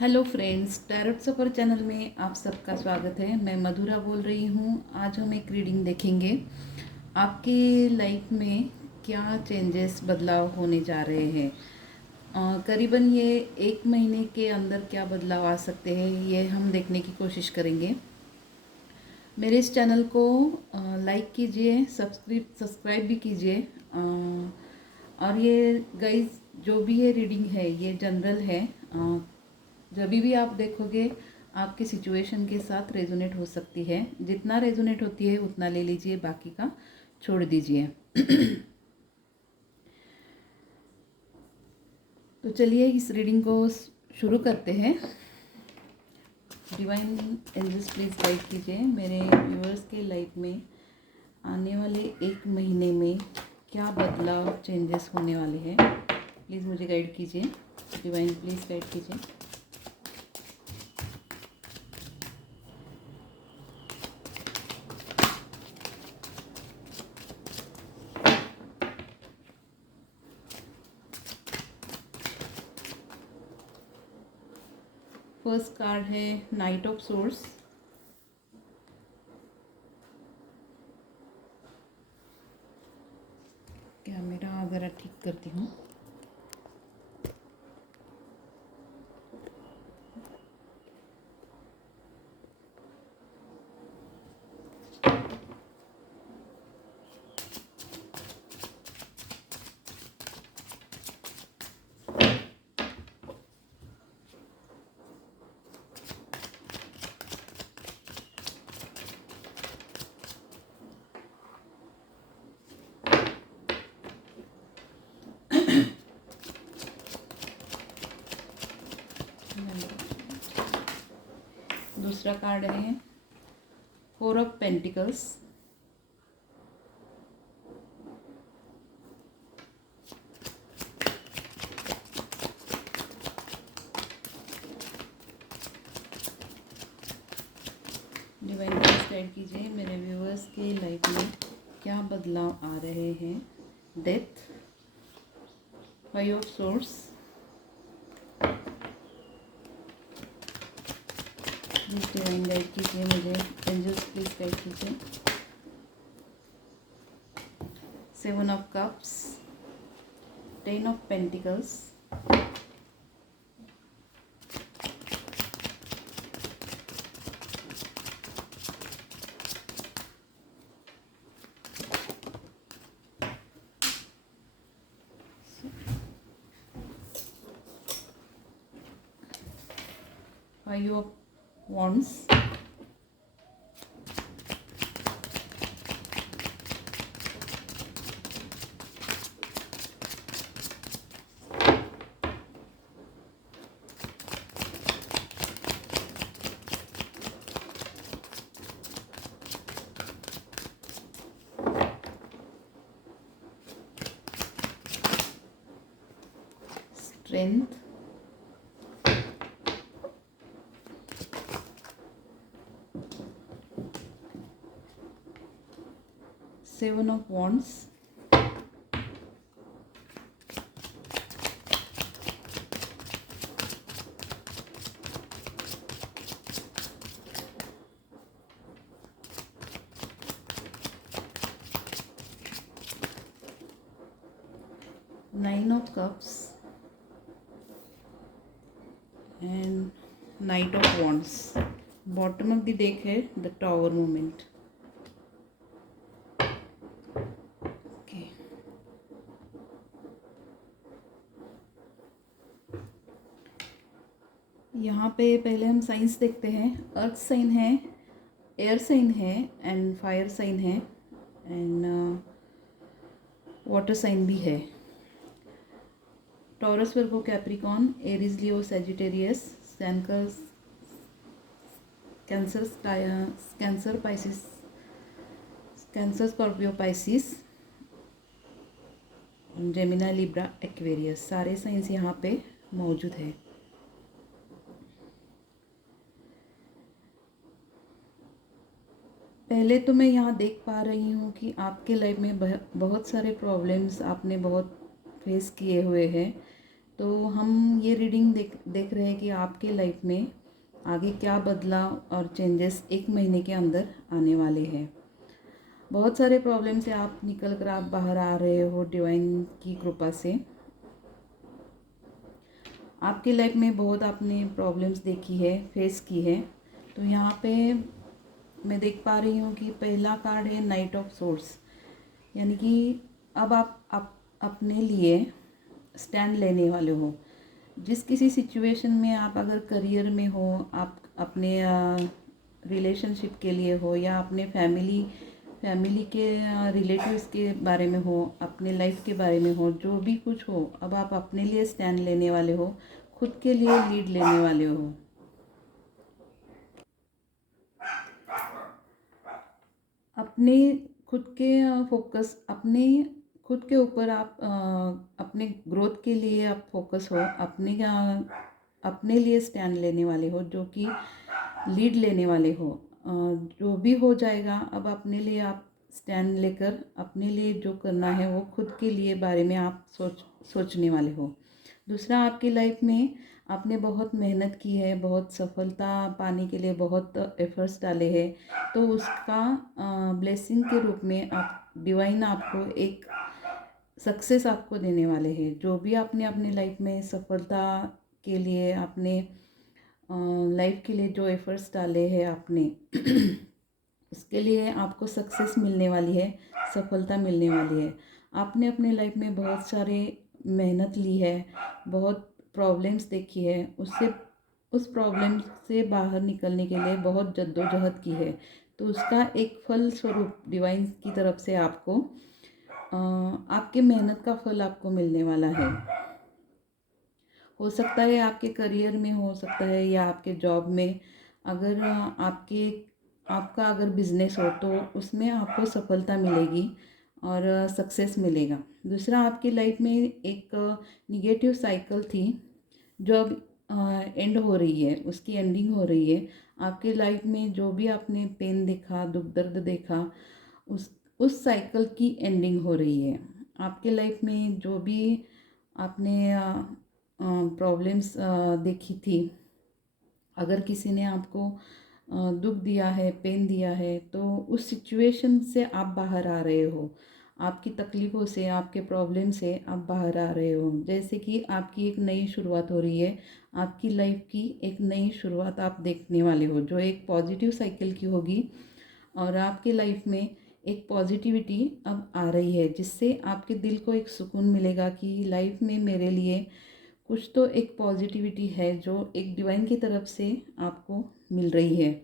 Hello friends, tarot सफ़र channel में आप सबका स्वागत है। मैं मधुरा बोल रही हूँ। आज हम एक रीडिंग देखेंगे। आपकी लाइफ में क्या चेंजेस, बदलाव होने जा रहे हैं। करीबन ये 1 महीने के अंदर क्या बदलाव आ सकते हैं, ये हम देखने की कोशिश करेंगे। मेरे इस चैनल को लाइक कीजिए, सब्सक्राइब भी कीजिए। और ये गाइस, जो भी ये रीडिंग है ये जनरल है। जब भी आप देखोगे आपके सिचुएशन के साथ रेजोनेट हो सकती है। जितना रेजोनेट होती है उतना ले लीजिए, बाकी का छोड़ दीजिए। तो चलिए इस रीडिंग को शुरू करते हैं। डिवाइन एंजल्स प्लीज़ गाइड कीजिए मेरे व्यूअर्स के लाइफ में आने वाले 1 महीने में क्या बदलाव, चेंजेस होने वाले हैं। प्लीज़ मुझे गाइड कीजिए। डिवाइन प्लीज़ गाइड कीजिए। फर्स्ट कार्ड है नाइट ऑफ सोर्स। कैमरा ज़रा ठीक करती हूँ। दूसरा कार्ड है 4 of pentacles. Divine please guide कीजिए मेरे व्यूअर्स के लाइफ में क्या बदलाव आ रहे हैं। Death, 5 of source, please divine guide कीजिए मुझे। एंजल्स प्लीज गाइड कीजिए। 7 of cups, 10 of pentacles, 5 of wands, strength, 7 of wands, 9 of cups and knight of wands. Bottom of the deck है the tower movement. Okay. यहाँ पे पहले हम signs देखते हैं। अर्थ साइन है, एयर साइन है एंड फायर साइन है एंड वाटर साइन भी है। Taurus, Virgo, Capricorn, Aries, Leo, Sagittarius, Cancer, Pisces, Cancer, Scorpio, Pisces, Gemini, Libra, Aquarius, सारे साइंस यहाँ पे मौजूद है। पहले तो मैं यहाँ देख पा रही हूँ कि आपके लाइफ में बहुत सारे प्रॉब्लम्स आपने बहुत फेस किए हुए हैं तो हम ये रीडिंग देख रहे हैं कि आपके लाइफ में आगे क्या बदलाव और चेंजेस 1 महीने के अंदर आने वाले हैं। बहुत सारे प्रॉब्लम से आप निकल कर आप बाहर आ रहे हो डिवाइन की कृपा से। आपकी लाइफ में बहुत आपने प्रॉब्लम्स देखी है, फेस की है। तो यहाँ पे मैं देख पा रही हूँ कि पहला कार्ड है नाइट ऑफ सोर्स, यानी कि अब आप अपने लिए स्टैंड लेने वाले हो। जिस किसी सिचुएशन में आप अगर करियर में हो, आप अपने रिलेशनशिप के लिए हो, या अपने फैमिली के रिलेटिव्स के बारे में हो, अपने लाइफ के बारे में हो, जो भी कुछ हो, अब आप अपने लिए स्टैंड लेने वाले हो, खुद के लिए लीड लेने वाले हो। अपने खुद के फोकस, अपने खुद के ऊपर आप अपने ग्रोथ के लिए आप फोकस हो, अपने लिए स्टैंड लेने वाले हो, जो कि लीड लेने वाले हो। जो भी हो जाएगा, अब अपने लिए आप स्टैंड लेकर अपने लिए जो करना है वो खुद के लिए बारे में आप सोचने वाले हो। दूसरा, आपकी लाइफ में आपने बहुत मेहनत की है, बहुत सफलता पाने के लिए बहुत एफर्ट्स डाले हैं, तो उसका ब्लेसिंग के रूप में आप डिवाइन आपको एक सक्सेस आपको देने वाले हैं। जो भी आपने अपने लाइफ में सफलता के लिए, अपने लाइफ के लिए जो एफर्ट्स डाले हैं आपने उसके लिए आपको सक्सेस मिलने वाली है, सफलता मिलने वाली है। आपने अपने लाइफ में बहुत सारे मेहनत ली है, बहुत प्रॉब्लम्स देखी है, उस प्रॉब्लम से बाहर निकलने के लिए बहुत जद्दोजहद की है। तो उसका एक फल स्वरूप डिवाइन की तरफ से आपको आपके मेहनत का फल आपको मिलने वाला है। हो सकता है आपके करियर में, हो सकता है या आपके जॉब में। अगर आपका अगर बिजनेस हो तो उसमें आपको सफलता मिलेगी और सक्सेस मिलेगा। दूसरा, आपकी लाइफ में एक निगेटिव साइकिल थी जो अब एंड हो रही है, उसकी एंडिंग हो रही है। आपकी लाइफ में जो भी आपने पेन देखा, दुख दर्द देखा, उस साइकिल की एंडिंग हो रही है। आपके लाइफ में जो भी आपने प्रॉब्लम्स देखी थी, अगर किसी ने आपको दुख दिया है, पेन दिया है, तो उस सिचुएशन से आप बाहर आ रहे हो। आपकी तकलीफ़ों से, आपके प्रॉब्लम से आप बाहर आ रहे हो। जैसे कि आपकी एक नई शुरुआत हो रही है, आपकी लाइफ की एक नई शुरुआत आप देखने वाले हो, जो एक पॉजिटिव साइकिल की होगी। और आपके लाइफ में एक पॉजिटिविटी अब आ रही है, जिससे आपके दिल को एक सुकून मिलेगा कि लाइफ में मेरे लिए कुछ तो एक पॉजिटिविटी है जो एक डिवाइन की तरफ से आपको मिल रही है।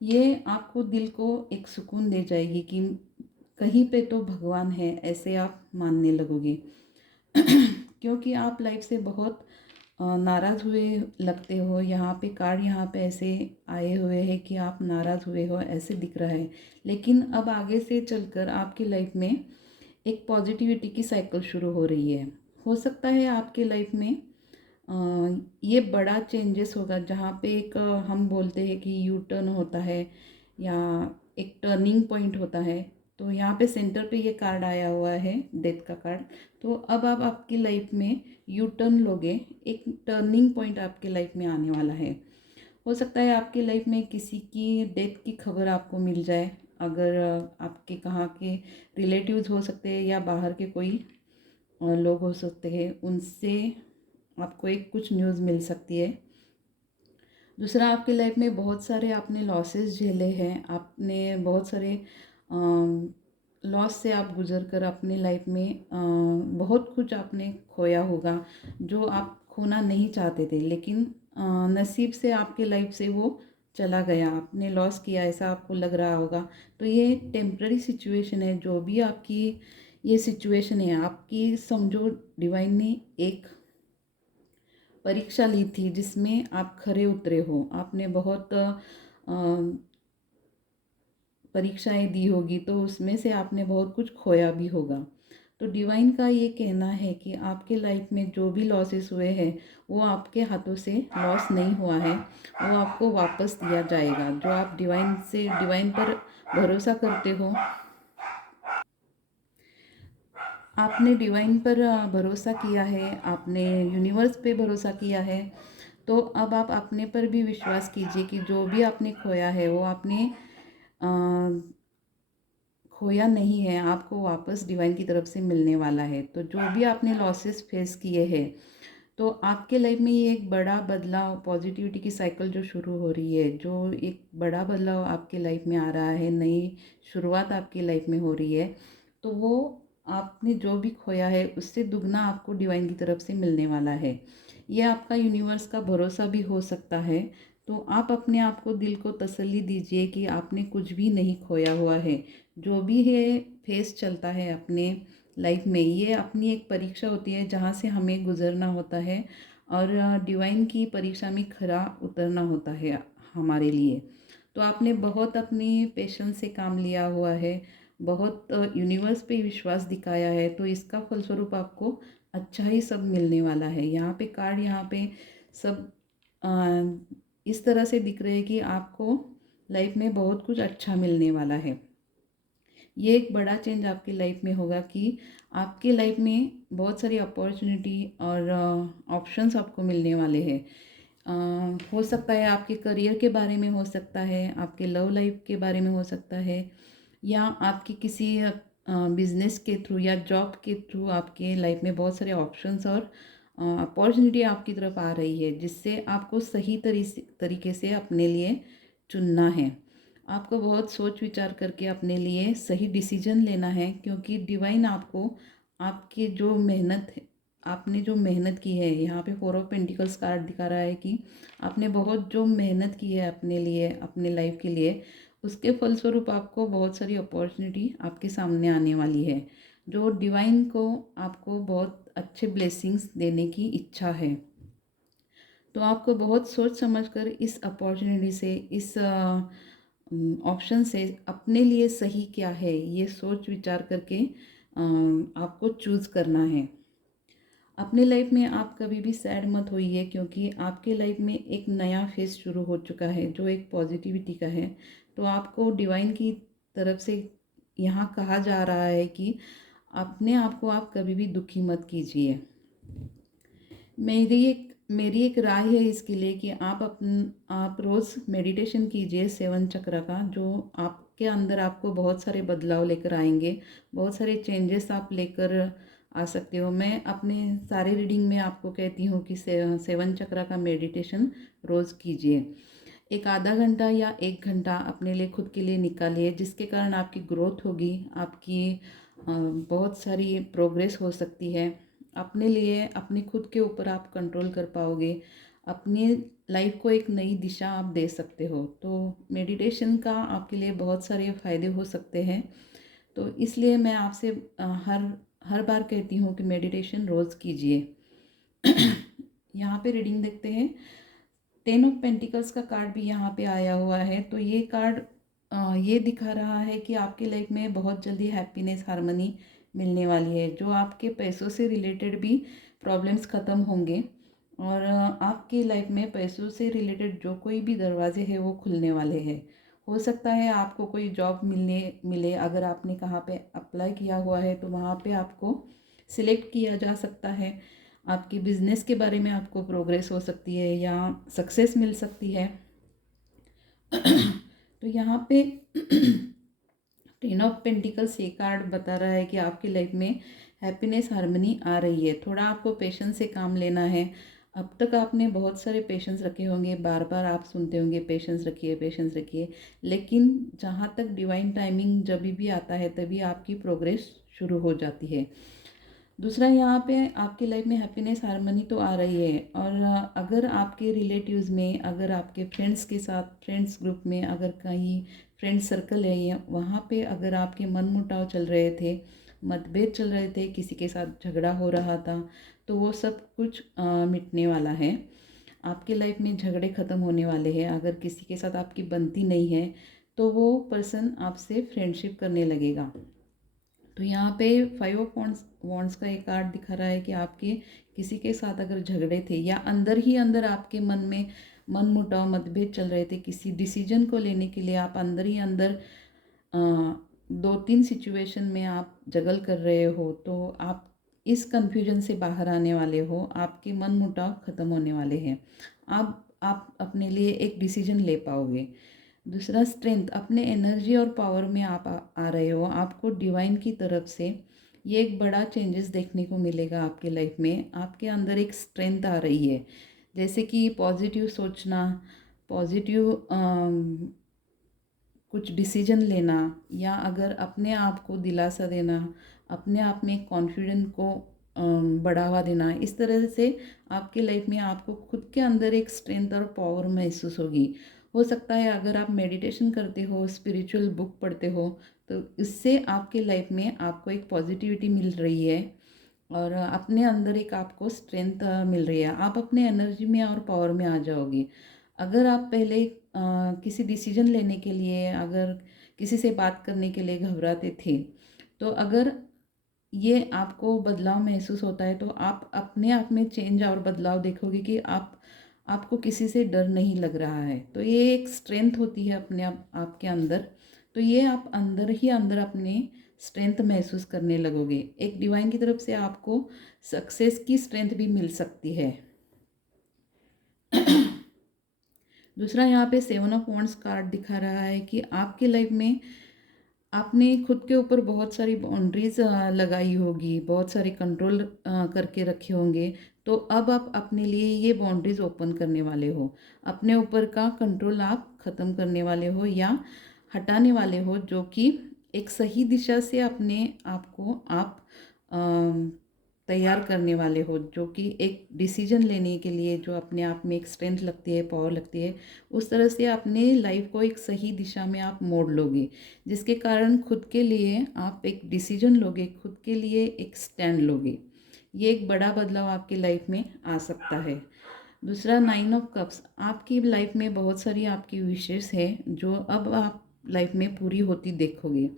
ये आपको दिल को एक सुकून दे जाएगी कि कहीं पे तो भगवान है, ऐसे आप मानने लगोगे। क्योंकि आप लाइफ से बहुत नाराज़ हुए लगते हो। यहाँ पे कार्ड यहाँ पे ऐसे आए हुए हैं कि आप नाराज़ हुए हो, ऐसे दिख रहा है। लेकिन अब आगे से चलकर आपकी लाइफ में एक पॉजिटिविटी की साइकिल शुरू हो रही है। हो सकता है आपके लाइफ में ये बड़ा चेंजेस होगा, जहाँ पे एक हम बोलते हैं कि यू टर्न होता है या एक टर्निंग पॉइंट होता है। तो यहाँ पे सेंटर पे ये कार्ड आया हुआ है, डेथ का कार्ड। तो अब आप आपकी लाइफ में यू टर्न लोगे, एक टर्निंग पॉइंट आपके लाइफ में आने वाला है। हो सकता है आपकी लाइफ में किसी की डेथ की खबर आपको मिल जाए। अगर आपके कहाँ के रिलेटिव्स हो सकते हैं या बाहर के कोई लोग हो सकते हैं, उनसे आपको एक कुछ न्यूज़ मिल सकती है। दूसरा, आपकी लाइफ में बहुत सारे आपने लॉसेस झेले हैं, आपने बहुत सारे लॉस से आप गुजर कर अपनी लाइफ में बहुत कुछ आपने खोया होगा, जो आप खोना नहीं चाहते थे, लेकिन नसीब से आपके लाइफ से वो चला गया, आपने लॉस किया, ऐसा आपको लग रहा होगा। तो ये टेम्प्ररी सिचुएशन है। जो भी आपकी ये सिचुएशन है आपकी, समझो डिवाइन ने एक परीक्षा ली थी जिसमें आप खरे उतरे हो। आपने बहुत परीक्षाएं दी होगी, तो उसमें से आपने बहुत कुछ खोया भी होगा। तो डिवाइन का ये कहना है कि आपके लाइफ में जो भी लॉसेस हुए हैं वो आपके हाथों से लॉस नहीं हुआ है, वो आपको वापस दिया जाएगा। जो आप डिवाइन पर भरोसा करते हो, आपने डिवाइन पर भरोसा किया है, आपने यूनिवर्स पे भरोसा किया है, तो अब आप अपने पर भी विश्वास कीजिए कि जो भी आपने खोया है वो आपने अ, खोया नहीं है, आपको वापस डिवाइन की तरफ से मिलने वाला है। तो जो भी आपने लॉसेस फेस किए हैं, तो आपके लाइफ में ये एक बड़ा बदलाव, पॉजिटिविटी की साइकिल जो शुरू हो रही है, जो एक बड़ा बदलाव आपके लाइफ में आ रहा है, नई शुरुआत आपकी लाइफ में हो रही है, तो वो आपने जो भी खोया है उससे दुगना आपको डिवाइन की तरफ से मिलने वाला है। ये आपका यूनिवर्स का भरोसा भी हो सकता है। तो आप अपने आप को, दिल को तसल्ली दीजिए कि आपने कुछ भी नहीं खोया हुआ है। जो भी है फेस चलता है अपने लाइफ में, ये अपनी एक परीक्षा होती है जहाँ से हमें गुजरना होता है, और डिवाइन की परीक्षा में खरा उतरना होता है हमारे लिए। तो आपने बहुत अपनी पेशेंस से काम लिया हुआ है, बहुत यूनिवर्स पे विश्वास दिखाया है, तो इसका फलस्वरूप आपको अच्छा ही सब मिलने वाला है। यहाँ पे कार्ड, यहाँ पे सब इस तरह से दिख रहे हैं कि आपको लाइफ में बहुत कुछ अच्छा मिलने वाला है। ये एक बड़ा चेंज आपकी लाइफ में होगा कि आपके लाइफ में बहुत सारी अपॉर्चुनिटी और ऑप्शंस आपको मिलने वाले हैं। हो सकता है आपके करियर के बारे में, हो सकता है आपके लव लाइफ के बारे में, हो सकता है या आपकी किसी बिजनेस के थ्रू या जॉब के थ्रू आपके लाइफ में बहुत सारे ऑप्शंस और अपॉर्चुनिटी आपकी तरफ आ रही है, जिससे आपको सही तरीके से अपने लिए चुनना है। आपको बहुत सोच विचार करके अपने लिए सही डिसीजन लेना है, क्योंकि डिवाइन आपको आपके जो मेहनत है, आपने जो मेहनत की है, यहाँ पे 4 ऑफ पेंटिकल्स कार्ड दिखा रहा है कि आपने बहुत जो मेहनत की है अपने लिए, अपने लाइफ के लिए, उसके फलस्वरूप आपको बहुत सारी अपॉर्चुनिटी आपके सामने आने वाली है। जो डिवाइन को आपको बहुत अच्छे ब्लेसिंग्स देने की इच्छा है। तो आपको बहुत सोच समझकर इस अपॉर्चुनिटी से, इस ऑप्शन से अपने लिए सही क्या है ये सोच विचार करके आपको चूज़ करना है। अपने लाइफ में आप कभी भी सैड मत होइए, क्योंकि आपके लाइफ में एक नया फेज शुरू हो चुका है जो एक पॉजिटिविटी का है। तो आपको डिवाइन की तरफ से यहाँ कहा जा रहा है कि अपने आप को आप कभी भी दुखी मत कीजिए। मेरी एक राय है इसके लिए कि आप रोज़ मेडिटेशन कीजिए 7 चक्र का, जो आपके अंदर आपको बहुत सारे बदलाव लेकर आएंगे, बहुत सारे चेंजेस आप लेकर आ सकते हो। मैं अपने सारे रीडिंग में आपको कहती हूँ कि 7 चक्र का मेडिटेशन रोज़ कीजिए। एक आधा घंटा या 1 घंटा अपने लिए, खुद के लिए निकालिए, जिसके कारण आपकी ग्रोथ होगी, आपकी बहुत सारी प्रोग्रेस हो सकती है। अपने लिए, अपने खुद के ऊपर आप कंट्रोल कर पाओगे, अपनी लाइफ को एक नई दिशा आप दे सकते हो। तो मेडिटेशन का आपके लिए बहुत सारे फ़ायदे हो सकते हैं। तो इसलिए मैं आपसे हर हर बार कहती हूँ कि मेडिटेशन रोज़ कीजिए। यहाँ पे रीडिंग देखते हैं। 10 ऑफ पेंटिकल्स का कार्ड भी यहाँ पे आया हुआ है। तो ये कार्ड ये दिखा रहा है कि आपकी लाइफ में बहुत जल्दी हैप्पीनेस, हार्मनी मिलने वाली है। जो आपके पैसों से रिलेटेड भी प्रॉब्लम्स ख़त्म होंगे, और आपकी लाइफ में पैसों से रिलेटेड जो कोई भी दरवाजे हैं वो खुलने वाले हैं। हो सकता है आपको कोई जॉब मिले, अगर आपने कहाँ पे अप्लाई किया हुआ है तो वहाँ पे आपको सिलेक्ट किया जा सकता है। आपके बिजनेस के बारे में आपको प्रोग्रेस हो सकती है या सक्सेस मिल सकती है। तो यहाँ पे 10 ऑफ पेंटिकल्स ये कार्ड बता रहा है कि आपकी लाइफ में हैप्पीनेस, हार्मनी आ रही है। थोड़ा आपको पेशेंस से काम लेना है। अब तक आपने बहुत सारे पेशेंस रखे होंगे, बार बार आप सुनते होंगे पेशेंस रखिए, पेशेंस रखिए, लेकिन जहाँ तक डिवाइन टाइमिंग जब भी आता है तभी आपकी प्रोग्रेस शुरू हो जाती है। दूसरा, यहाँ पे आपकी लाइफ में हैप्पीनेस, हार्मनी तो आ रही है, और अगर आपके रिलेटिव्स में, अगर आपके फ्रेंड्स के साथ, फ्रेंड्स ग्रुप में, अगर कहीं फ्रेंड सर्कल है या वहाँ पे अगर आपके मनमुटाव चल रहे थे, मतभेद चल रहे थे, किसी के साथ झगड़ा हो रहा था, तो वो सब कुछ मिटने वाला है। आपके लाइफ में झगड़े ख़त्म होने वाले हैं। अगर किसी के साथ आपकी बनती नहीं है तो वो पर्सन आपसे फ्रेंडशिप करने लगेगा। तो यहाँ पे 5 ऑफ वॉन्ड्स का एक कार्ड दिखा रहा है कि आपके किसी के साथ अगर झगड़े थे या अंदर ही अंदर आपके मन में मन मुटाव, मतभेद चल रहे थे, किसी डिसीजन को लेने के लिए आप अंदर ही अंदर दो तीन सिचुएशन में आप जगल कर रहे हो, तो आप इस कन्फ्यूजन से बाहर आने वाले हो, आपके मन मुटाव ख़त्म होने वाले हैं। आप अपने लिए एक डिसीजन ले पाओगे। दूसरा, स्ट्रेंथ, अपने एनर्जी और पावर में आप आ रहे हो। आपको डिवाइन की तरफ से ये एक बड़ा चेंजेस देखने को मिलेगा आपके लाइफ में। आपके अंदर एक स्ट्रेंथ आ रही है, जैसे कि पॉजिटिव सोचना, पॉजिटिव कुछ डिसीजन लेना, या अगर अपने आप को दिलासा देना, अपने आप में कॉन्फिडेंस को बढ़ावा देना। इस तरह से आपके लाइफ में आपको खुद के अंदर एक स्ट्रेंथ और पावर महसूस होगी। हो सकता है अगर आप मेडिटेशन करते हो, स्पिरिचुअल बुक पढ़ते हो, तो इससे आपके लाइफ में आपको एक पॉजिटिविटी मिल रही है और अपने अंदर एक आपको स्ट्रेंथ मिल रही है। आप अपने एनर्जी में और पावर में आ जाओगे। अगर आप पहले किसी डिसीजन लेने के लिए, अगर किसी से बात करने के लिए घबराते थे, तो अगर ये आपको बदलाव महसूस होता है, तो आप अपने आप में चेंज और बदलाव देखोगे कि आपको किसी से डर नहीं लग रहा है। तो ये एक स्ट्रेंथ होती है अपने आपके अंदर। तो ये आप अंदर ही अंदर अपने स्ट्रेंथ महसूस करने लगोगे। एक डिवाइन की तरफ से आपको सक्सेस की स्ट्रेंथ भी मिल सकती है। दूसरा, यहाँ पे 7 ऑफ वॉन्ड्स कार्ड दिखा रहा है कि आपके लाइफ में आपने खुद के ऊपर बहुत सारी बाउंड्रीज लगाई होगी, बहुत सारे कंट्रोल करके रखे होंगे। तो अब आप अपने लिए ये बाउंड्रीज ओपन करने वाले हो। अपने ऊपर का कंट्रोल आप ख़त्म करने वाले हो या हटाने वाले हो, जो कि एक सही दिशा से अपने आप को आप तैयार करने वाले हो, जो कि एक डिसीजन लेने के लिए जो अपने आप में एक स्ट्रेंथ लगती है, पावर लगती है, उस तरह से अपने लाइफ को एक सही दिशा में आप मोड़ लोगे, जिसके कारण खुद के लिए आप एक डिसीजन लोगे, खुद के लिए एक स्टैंड लोगे। ये एक बड़ा बदलाव आपकी लाइफ में आ सकता है। दूसरा, 9 ऑफ कप्स, आपकी लाइफ में बहुत सारी आपकी विशेष है जो अब आप लाइफ में पूरी होती देखोगे।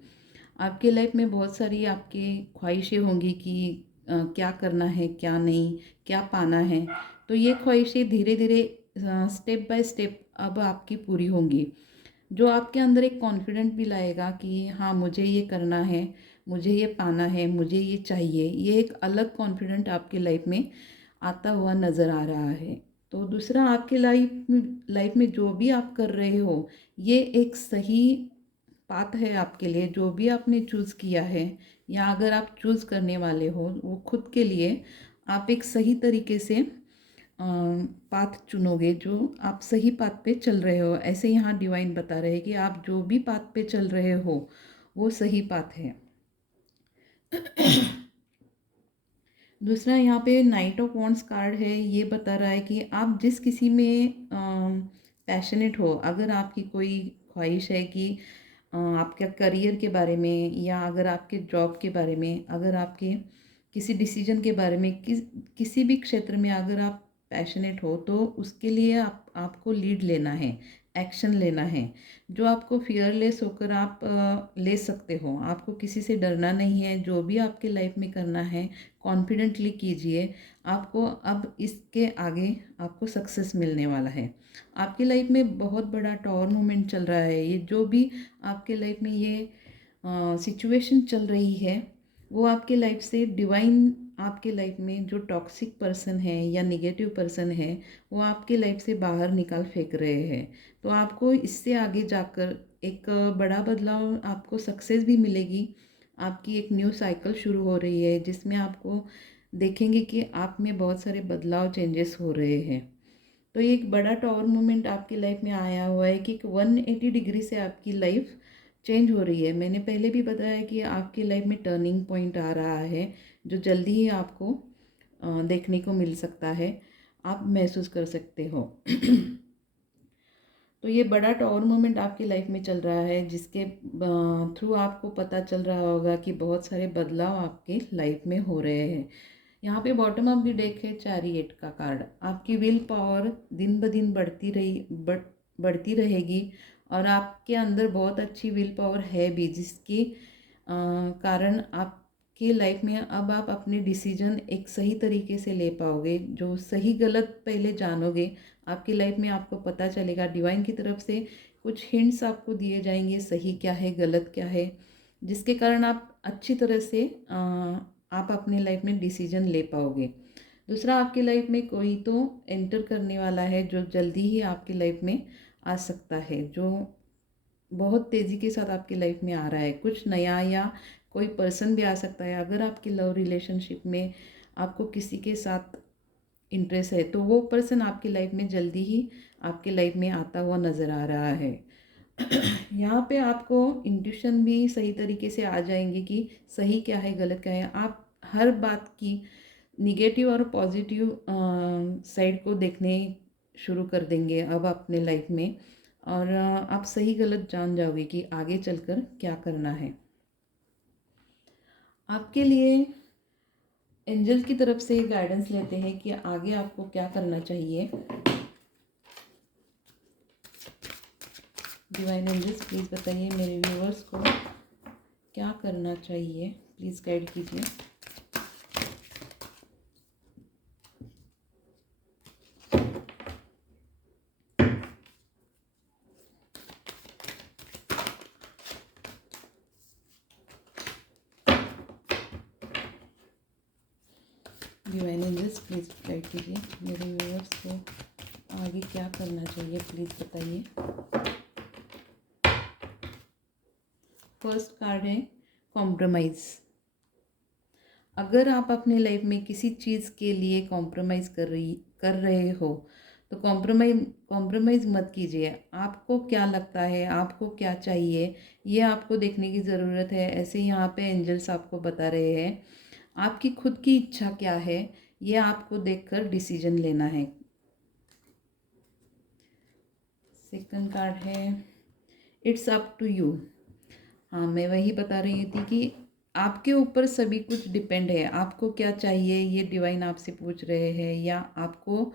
आपके लाइफ में बहुत सारी आपकी ख्वाहिशें होंगी कि क्या करना है, क्या नहीं, क्या पाना है। तो ये ख्वाहिशें धीरे धीरे स्टेप बाय स्टेप अब आपकी पूरी होंगी, जो आपके अंदर एक कॉन्फिडेंट भी लाएगा कि हाँ, मुझे ये करना है, मुझे ये पाना है, मुझे ये चाहिए। ये एक अलग कॉन्फिडेंट आपके लाइफ में आता हुआ नज़र आ रहा है। तो दूसरा, आपके लाइफ में जो भी आप कर रहे हो, ये एक सही पाथ है आपके लिए। जो भी आपने चूज़ किया है या अगर आप चूज़ करने वाले हो, वो खुद के लिए आप एक सही तरीके से पाथ चुनोगे, जो आप सही पाथ पे चल रहे हो। ऐसे यहाँ डिवाइन बता रहे हैं कि आप जो भी पाथ पे चल रहे हो वो सही पाथ है। दूसरा, यहाँ पे 9 ऑफ वॉन्ड्स कार्ड है। ये बता रहा है कि आप जिस किसी में पैशनेट हो, अगर आपकी कोई ख्वाहिश है कि आपके करियर के बारे में, या अगर आपके जॉब के बारे में, अगर आपके किसी डिसीजन के बारे में, किसी भी क्षेत्र में अगर आप पैशनेट हो, तो उसके लिए आपको लीड लेना है, एक्शन लेना है, जो आपको फियरलेस होकर आप ले सकते हो। आपको किसी से डरना नहीं है। जो भी आपके लाइफ में करना है, कॉन्फिडेंटली कीजिए। आपको अब इसके आगे आपको सक्सेस मिलने वाला है। आपकी लाइफ में बहुत बड़ा टॉवर मोमेंट चल रहा है। ये जो भी आपके लाइफ में ये सिचुएशन चल रही है, वो आपके लाइफ से डिवाइन आपके लाइफ में जो टॉक्सिक पर्सन है या निगेटिव पर्सन है, वो आपके लाइफ से बाहर निकाल फेंक रहे हैं। तो आपको इससे आगे जाकर एक बड़ा बदलाव, आपको सक्सेस भी मिलेगी। आपकी एक न्यू साइकिल शुरू हो रही है, जिसमें आपको देखेंगे कि आप में बहुत सारे बदलाव, चेंजेस हो रहे हैं। तो ये एक बड़ा टॉवर मोमेंट आपकी लाइफ में आया हुआ है कि 180 डिग्री से आपकी लाइफ चेंज हो रही है। मैंने पहले भी बताया कि आपकी लाइफ में टर्निंग पॉइंट आ रहा है, जो जल्दी ही आपको देखने को मिल सकता है, आप महसूस कर सकते हो। तो ये बड़ा टॉवर मोमेंट आपकी लाइफ में चल रहा है, जिसके थ्रू आपको पता चल रहा होगा कि बहुत सारे बदलाव आपके लाइफ में हो रहे हैं। यहाँ पे बॉटम ऑफ द डेक है चैरियट का कार्ड। आपकी विल पावर दिन ब दिन बढ़ती रहेगी, और आपके अंदर बहुत अच्छी विल पावर है भी, जिसके कारण आपके लाइफ में अब आप अपने डिसीजन एक सही तरीके से ले पाओगे। जो सही गलत पहले जानोगे, आपकी लाइफ में आपको पता चलेगा। डिवाइन की तरफ से कुछ हिंट्स आपको दिए जाएंगे, सही क्या है, गलत क्या है, जिसके कारण आप अच्छी तरह से आप अपने लाइफ में डिसीजन ले पाओगे। दूसरा, आपकी लाइफ में कोई तो एंटर करने वाला है जो जल्दी ही आपकी लाइफ में आ सकता है, जो बहुत तेज़ी के साथ आपकी लाइफ में आ रहा है। कुछ नया या कोई पर्सन भी आ सकता है। अगर आपकी लव रिलेशनशिप में आपको किसी के साथ इंटरेस्ट है तो वो पर्सन आपकी लाइफ में जल्दी ही आपकी लाइफ में आता हुआ नज़र आ रहा है। यहाँ पे आपको इंट्यूशन भी सही तरीके से आ जाएंगे कि सही क्या है गलत क्या है। आप हर बात की निगेटिव और पॉजिटिव साइड को देखने शुरू कर देंगे अब अपने लाइफ में, और आप सही गलत जान जाओगे कि आगे चलकर क्या करना है। आपके लिए एंजल की तरफ से गाइडेंस लेते हैं कि आगे आपको क्या करना चाहिए। डिवाइन एंजल्स प्लीज़ बताइए मेरे व्यूअर्स को क्या करना चाहिए, प्लीज़ गाइड कीजिए। डिवाइन एंजल्स प्लीज़ गाइड कीजिए मेरे व्यूअर्स को आगे क्या करना चाहिए, प्लीज़ बताइए। फर्स्ट कार्ड है कॉम्प्रोमाइज़। अगर आप अपने लाइफ में किसी चीज़ के लिए कॉम्प्रोमाइज़ कर रहे हो तो कॉम्प्रोमाइज़ मत कीजिए। आपको क्या लगता है, आपको क्या चाहिए, ये आपको देखने की ज़रूरत है। ऐसे यहाँ पे एंजल्स आपको बता रहे हैं आपकी खुद की इच्छा क्या है, ये आपको देखकर डिसीजन लेना है। सेकंड कार्ड है इट्स अप टू यू। हाँ, मैं वही बता रही थी कि आपके ऊपर सभी कुछ डिपेंड है। आपको क्या चाहिए ये डिवाइन आपसे पूछ रहे हैं, या आपको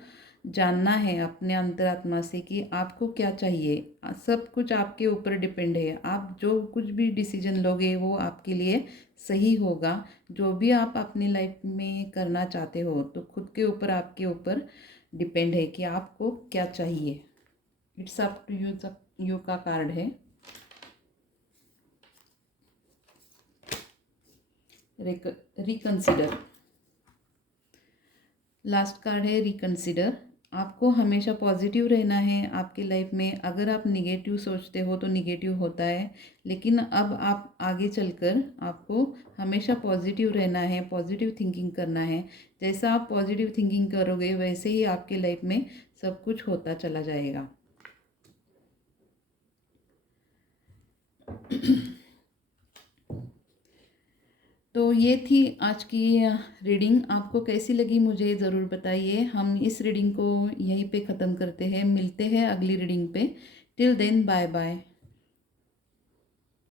जानना है अपने अंतरात्मा से कि आपको क्या चाहिए। सब कुछ आपके ऊपर डिपेंड है। आप जो कुछ भी डिसीजन लोगे वो आपके लिए सही होगा। जो भी आप अपनी लाइफ में करना चाहते हो तो खुद के ऊपर, आपके ऊपर डिपेंड है कि आपको क्या चाहिए। It's up to you, you का कार्ड है। रिकंसिडर, लास्ट कार्ड है रिकंसिडर। आपको हमेशा पॉजिटिव रहना है आपकी लाइफ में। अगर आप निगेटिव सोचते हो तो निगेटिव होता है, लेकिन अब आप आगे चलकर आपको हमेशा पॉजिटिव रहना है, पॉजिटिव थिंकिंग करना है। जैसा आप पॉजिटिव थिंकिंग करोगे वैसे ही आपके लाइफ में सब कुछ होता चला जाएगा। तो ये थी आज की रीडिंग। आपको कैसी लगी मुझे ज़रूर बताइए। हम इस रीडिंग को यहीं पे ख़त्म करते हैं, मिलते हैं अगली रीडिंग पे। Till then bye bye.